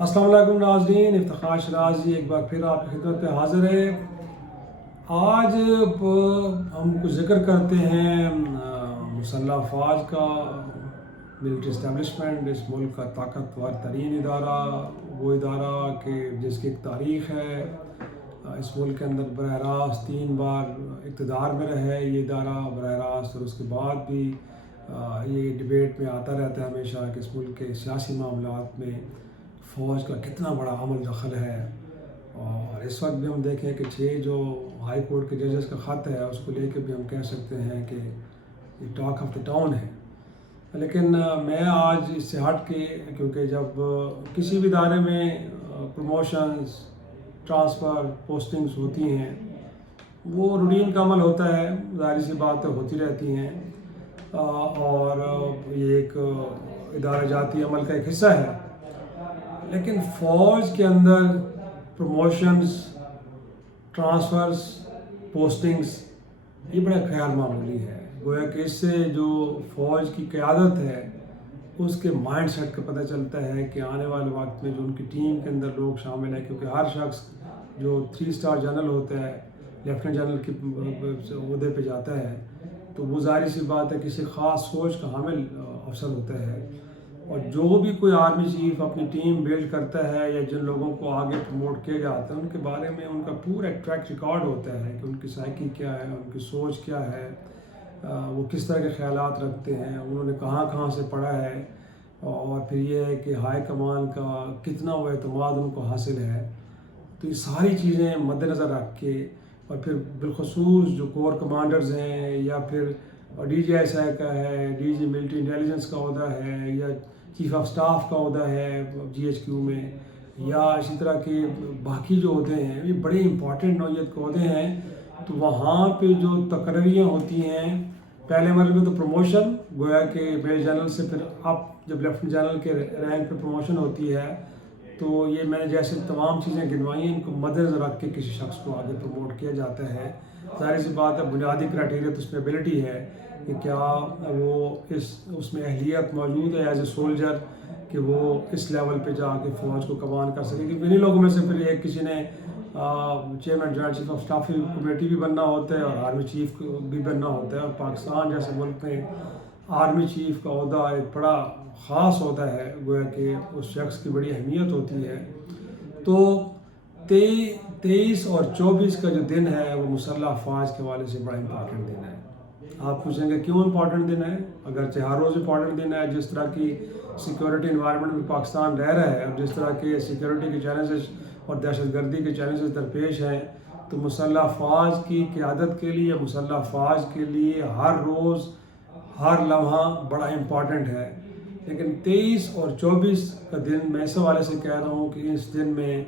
السلام علیکم ناظرین، افتخار شرازی ایک بار پھر آپ کی خدمت پہ حاضر ہے۔ آج ہم کچھ ذکر کرتے ہیں مسلح افواج کا، ملٹری اسٹیبلشمنٹ، اس ملک کا طاقتور ترین ادارہ، وہ ادارہ کہ جس کی ایک تاریخ ہے، اس ملک کے اندر براہ راست 3 بار اقتدار میں رہے یہ ادارہ براہ راست، اور اس کے بعد بھی یہ ڈبیٹ میں آتا رہتا ہے ہمیشہ کہ اس ملک کے سیاسی معاملات میں فوج کا کتنا بڑا عمل دخل ہے۔ اور اس وقت بھی ہم دیکھیں کہ 6 جو ہائی کورٹ کے ججز کا خط ہے، اس کو لے کے بھی ہم کہہ سکتے ہیں کہ یہ ٹاک آف دا ٹاؤن ہے۔ لیکن میں آج اس سے ہٹ کے، کیونکہ جب کسی بھی ادارے میں پروموشنز، ٹرانسفر، پوسٹنگز ہوتی ہیں، وہ روٹین کا عمل ہوتا ہے، ظاہر سی باتیں ہوتی رہتی ہیں، اور یہ ایک ادارہ جاتی عمل کا ایک حصہ ہے۔ لیکن فوج کے اندر پروموشنز، ٹرانسفرز، پوسٹنگز یہ بڑا غیر معمولی ہے۔ گویا کہ اس سے جو فوج کی قیادت ہے اس کے مائنڈ سیٹ کا پتہ چلتا ہے کہ آنے والے وقت میں جو ان کی ٹیم کے اندر لوگ شامل ہیں، کیونکہ ہر شخص جو 3 اسٹار جنرل ہوتا ہے، لیفٹیننٹ جنرل کے عہدے پہ جاتا ہے، تو وہ ظاہر سی بات ہے کسی خاص سوچ کا حامل افسر ہوتا ہے۔ اور جو بھی کوئی آرمی چیف اپنی ٹیم بلڈ کرتا ہے یا جن لوگوں کو آگے پروموٹ کیا جاتا ہے، ان کے بارے میں ان کا پورا ایک ٹریک ریکارڈ ہوتا ہے کہ ان کی سائیکی کیا ہے، ان کی سوچ کیا ہے، وہ کس طرح کے خیالات رکھتے ہیں، انہوں نے کہاں کہاں سے پڑھا ہے، اور پھر یہ ہے کہ ہائی کمان کا کتنا وہ اعتماد ان کو حاصل ہے۔ تو یہ ساری چیزیں مد نظر رکھ کے، اور پھر بالخصوص جو کور کمانڈرز ہیں، یا پھر ڈی جی ایس آئی کا ہے، ڈی جی ملٹری انٹیلیجنس کا عہدہ ہے، یا چیف آف سٹاف کا عہدہ ہے جی ایچ کیو میں، یا اسی طرح کے باقی جو عہدے ہیں، یہ بڑے امپورٹنٹ نوعیت کے عہدے ہیں۔ تو وہاں پہ جو تقرریاں ہوتی ہیں، پہلے مرحلے میں تو پروموشن، گویا کہ میجر جنرل سے پھر اب جب لیفٹیننٹ جنرل کے رینک پہ پروموشن ہوتی ہے، تو یہ میں نے جیسے تمام چیزیں گنوائی ہیں، ان کو مد نظر رکھ کے کسی شخص کو آگے پروموٹ کیا جاتا ہے۔ ظاہر سی بات ہے بنیادی کرائٹیریا تو اس میں ایبلٹی ہے کہ کیا وہ اس میں اہلیت موجود ہے ایز اے سولجر کہ وہ اس لیول پہ جا کے فوج کو کمان کر سکے، کیونکہ انہیں لوگوں میں سے پھر ایک کسی نے chairman joint chief of staff committee بھی بننا ہوتا ہے، اور آرمی چیف بھی بننا ہوتا ہے، اور پاکستان جیسے ملک میں آرمی چیف کا عہدہ ایک بڑا خاص عہدہ ہے، گویا کہ اس شخص کی بڑی اہمیت ہوتی ہے۔ تو 23 اور 24 کا جو دن ہے وہ مسلح افواج کے حوالے سے بڑا امپورٹنٹ دن ہے۔ آپ پوچھیں گے کیوں امپورٹنٹ دن ہے؟ اگرچہ ہر روز امپورٹنٹ دن ہے، جس طرح کی سیکورٹی انوائرمنٹ میں پاکستان رہ رہا ہے، اور جس طرح کے سیکورٹی کے چیلنجز اور دہشت گردی کے چیلنجز درپیش ہیں، تو مسلح افواج کی قیادت کے لیے، مسلح افواج کے لیے ہر روز، ہر لمحہ بڑا امپورٹنٹ ہے۔ لیکن 23 اور 24 کا دن میں اس حوالے سے کہہ رہا ہوں کہ اس دن میں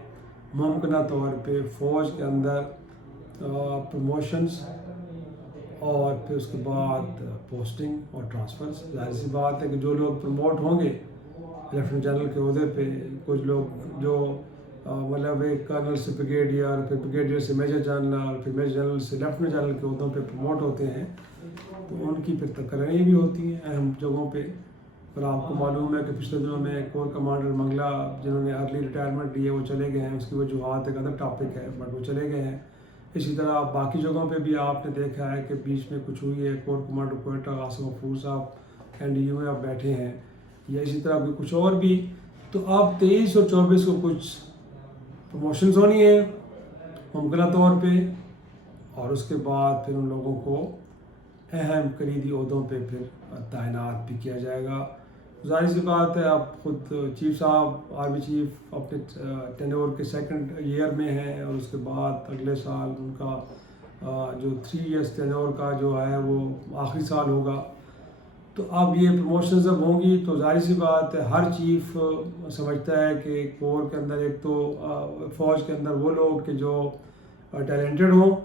ممکنہ طور پہ فوج کے اندر پروموشنز، اور پھر اس کے بعد پوسٹنگ اور ٹرانسفرز، ظاہر سی بات ہے کہ جو لوگ پروموٹ ہوں گے لیفٹیننٹ جنرل کے عہدے پہ، کچھ لوگ جو مطلب ایک کرنل سے بریگیڈیئر، پھر بریگیڈیئر سے میجر جنرل، پھر میجر جنرل سے لیفٹیننٹ جنرل کے عہدوں پہ پروموٹ ہوتے ہیں، تو ان کی پھر تقرریاں بھی ہوتی ہیں اہم جگہوں پہ۔ اور آپ کو معلوم ہے کہ پچھلے دنوں میں کور کمانڈر منگلا جنہوں نے ارلی ریٹائرمنٹ لی ہے، وہ چلے گئے ہیں، اس کی وجوہات ایک الگ ٹاپک ہے، بٹ وہ چلے گئے ہیں۔ اسی طرح باقی جگہوں پہ بھی آپ نے دیکھا ہے کہ بیچ میں کچھ ہوئی ہے، کور کمانڈر کوئٹہ قاسم غفور صاحب این ڈی یو میں اب بیٹھے ہیں، یا اسی طرح بھی کچھ اور بھی۔ تو اب 23 اور 24 کو کچھ پروموشنز ہونی ہے ممکنہ طور پہ، اور اس کے بعد پھر ان لوگوں کو اہم کلیدی عہدوں پہ پھر تعینات بھی کیا جائے گا۔ ظاہر سی بات ہے، اب خود چیف صاحب، آرمی چیف اپنے ٹینور کے 2nd ایئر میں ہیں، اور اس کے بعد اگلے سال ان کا جو 3 ایئرس ٹینور کا جو ہے وہ آخری سال ہوگا۔ تو اب یہ پروموشنز اب ہوں گی، تو ظاہر سی بات ہے ہر چیف سمجھتا ہے کہ کور کے اندر ایک تو فوج کے اندر وہ لوگ کہ جو ٹیلنٹڈ ہوں،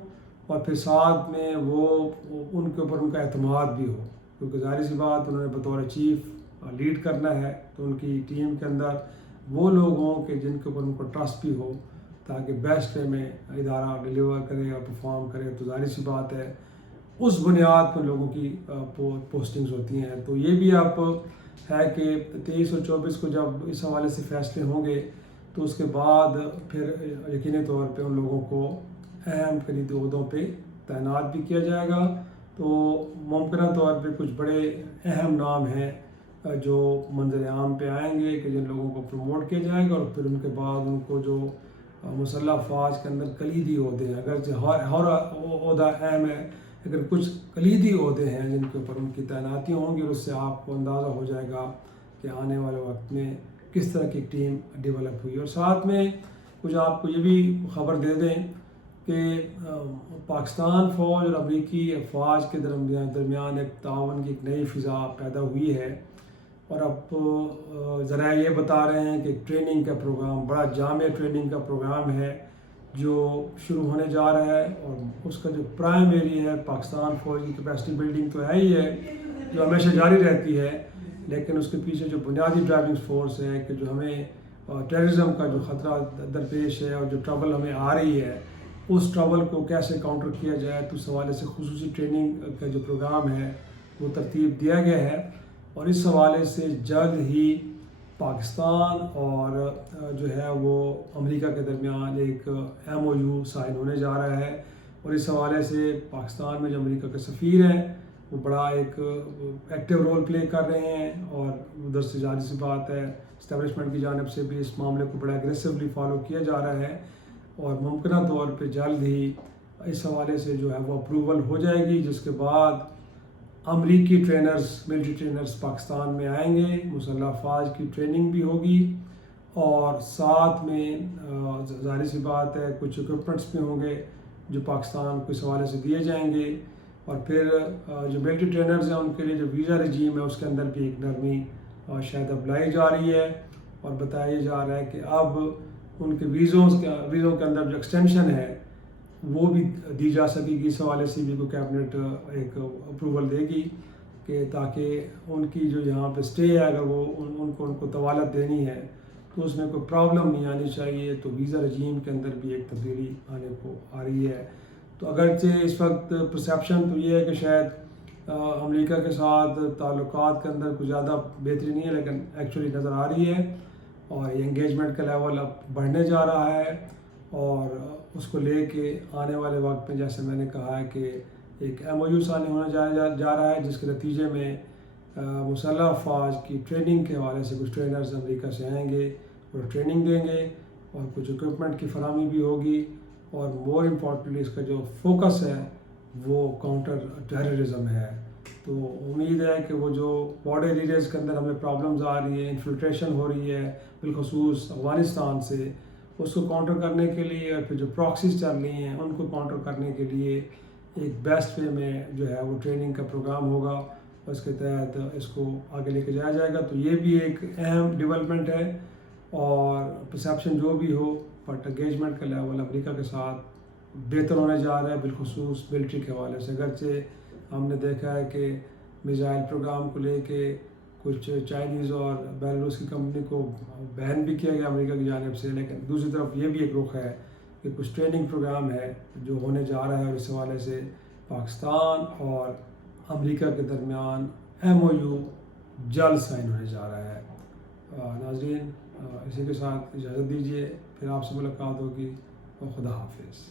اور پھر ساتھ میں وہ ان کے اوپر ان کا اعتماد بھی ہو، کیونکہ ظاہر سی بات انہوں نے بطور چیف لیڈ کرنا ہے، تو ان کی ٹیم کے اندر وہ لوگ ہوں کہ جن کے اوپر ان کو ٹرسٹ بھی ہو، تاکہ بیسٹ وے میں ادارہ ڈلیور کرے اور پرفارم کرے۔ تو ظاہر سی بات ہے اس بنیاد پر لوگوں کی پوسٹنگز ہوتی ہیں۔ تو یہ بھی اب ہے کہ 23 اور 24 کو جب اس حوالے سے فیصلے ہوں گے، تو اس کے بعد پھر یقینی طور پہ ان لوگوں کو اہم کلیدی عہدوں پہ تعینات بھی کیا جائے گا. تو ممکنہ طور پہ کچھ بڑے اہم نام ہیں جو منظر عام پہ آئیں گے کہ جن لوگوں کو پروموٹ کیا جائے گا، اور پھر ان کے بعد ان کو جو مسلح افواج کے اندر کلیدی عہدے ہیں، اگرچہ ہر عہدہ اہم ہے لیکن کچھ کلیدی عہدے ہیں جن کے اوپر ان کی تعیناتیاں ہوں گی، اور اس سے آپ کو اندازہ ہو جائے گا کہ آنے والے وقت میں کس طرح کی ٹیم ڈیولپ ہوئی. اور ساتھ میں کچھ آپ کو یہ بھی خبر دے دیں کہ پاکستان فوج اور امریکی افواج کے درمیان ایک تعاون کی ایک نئی فضا پیدا ہوئی ہے، اور اب ذرائع یہ بتا رہے ہیں کہ ٹریننگ کا پروگرام، بڑا جامع ٹریننگ کا پروگرام ہے جو شروع ہونے جا رہا ہے. اور اس کا جو پرائمری ہے پاکستان فوج کی کیپیسٹی بلڈنگ تو ہے ہی ہے جو ہمیشہ جاری رہتی ہے، لیکن اس کے پیچھے جو بنیادی ڈرائیونگ فورس ہے کہ جو ہمیں ٹیررزم کا جو خطرہ درپیش ہے اور جو ٹربل ہمیں آ رہی ہے، اس ٹربل کو کیسے کاؤنٹر کیا جائے، تو اس حوالے سے خصوصی ٹریننگ کا جو پروگرام ہے وہ ترتیب دیا گیا ہے. اور اس حوالے سے جلد ہی پاکستان اور جو ہے وہ امریکہ کے درمیان ایک MOU سائن ہونے جا رہا ہے. اور اس حوالے سے پاکستان میں جو امریکہ کے سفیر ہیں وہ بڑا ایک ایکٹیو رول پلے کر رہے ہیں، اور ادھر سے ظاہر سی بات ہے اسٹیبلشمنٹ کی جانب سے بھی اس معاملے کو بڑا اگریسولی فالو کیا جا رہا ہے. اور ممکنہ طور پہ جلد ہی اس حوالے سے جو ہے وہ اپروول ہو جائے گی، جس کے بعد امریکی ٹرینرز، ملٹری ٹرینرز پاکستان میں آئیں گے، مسلح افواج کی ٹریننگ بھی ہوگی، اور ساتھ میں ظاہر سی بات ہے کچھ اکوپمنٹس بھی ہوں گے جو پاکستان کو اس حوالے سے دیے جائیں گے. اور پھر جو ملٹری ٹرینرز ہیں ان کے لیے جو ویزا رجیم ہے اس کے اندر بھی ایک نرمی شاید اب لائی جا رہی ہے، اور بتایا جا رہا ہے کہ اب ان کے ویزوں کے اندر جو ایکسٹینشن ہے وہ بھی دی جا سکے گی. اس حوالے سے بھی کوئی کیبنٹ ایک اپروول دے گی کہ تاکہ ان کی جو یہاں پہ اسٹے ہے اگر وہ ان کو طوالت دینی ہے تو اس میں کوئی پرابلم نہیں آنی چاہیے. تو ویزا رجیم کے اندر بھی ایک تبدیلی آنے کو آ رہی ہے. تو اگرچہ اس وقت پرسیپشن تو یہ ہے کہ شاید امریکہ کے ساتھ تعلقات کے اندر کچھ زیادہ بہتری نہیں ہے، لیکن ایکچولی نظر آ رہی ہے، اور یہ انگیجمنٹ کا لیول اب بڑھنے جا رہا ہے. اور اس کو لے کے آنے والے وقت میں جیسے میں نے کہا ہے کہ ایک MOU سائن ہونے جا رہا ہے، جس کے نتیجے میں مسلح افواج کی ٹریننگ کے حوالے سے کچھ ٹرینرز امریکہ سے آئیں گے اور ٹریننگ دیں گے، اور کچھ اکوپمنٹ کی فراہمی بھی ہوگی. اور مور امپورٹنٹلی اس کا جو فوکس ہے وہ کاؤنٹر ٹیررزم ہے. تو امید ہے کہ وہ جو بارڈر ایریاز کے اندر ہمیں پرابلمز آ رہی ہیں، انفلٹریشن ہو رہی ہے بالخصوص افغانستان سے، اس کو کاؤنٹر کرنے کے لیے، اور پھر جو پراکسیز چل رہی ہیں ان کو کاؤنٹر کرنے کے لیے ایک بیسٹ وے میں جو ہے وہ ٹریننگ کا پروگرام ہوگا، اور اس کے تحت اس کو آگے لے کے جایا جائے گا. تو یہ بھی ایک اہم ڈیولپمنٹ ہے، اور پرسیپشن جو بھی ہو بٹ انگیجمنٹ کا لیول امریکہ کے ساتھ بہتر ہونے جا رہا ہے، بالخصوص ملٹری کے حوالے سے. اگرچہ ہم نے دیکھا ہے کہ میزائل پروگرام کو لے کے کچھ چائنیز اور بیلاروس کی کمپنی کو بین بھی کیا گیا امریکہ کی جانب سے، لیکن دوسری طرف یہ بھی ایک رخ ہے کہ کچھ ٹریننگ پروگرام ہے جو ہونے جا رہا ہے، اور اس حوالے سے پاکستان اور امریکہ کے درمیان MOU جلد سائن ہونے جا رہا ہے. ناظرین اسی کے ساتھ اجازت دیجیے، پھر آپ سے ملاقات ہوگی، اور خدا حافظ.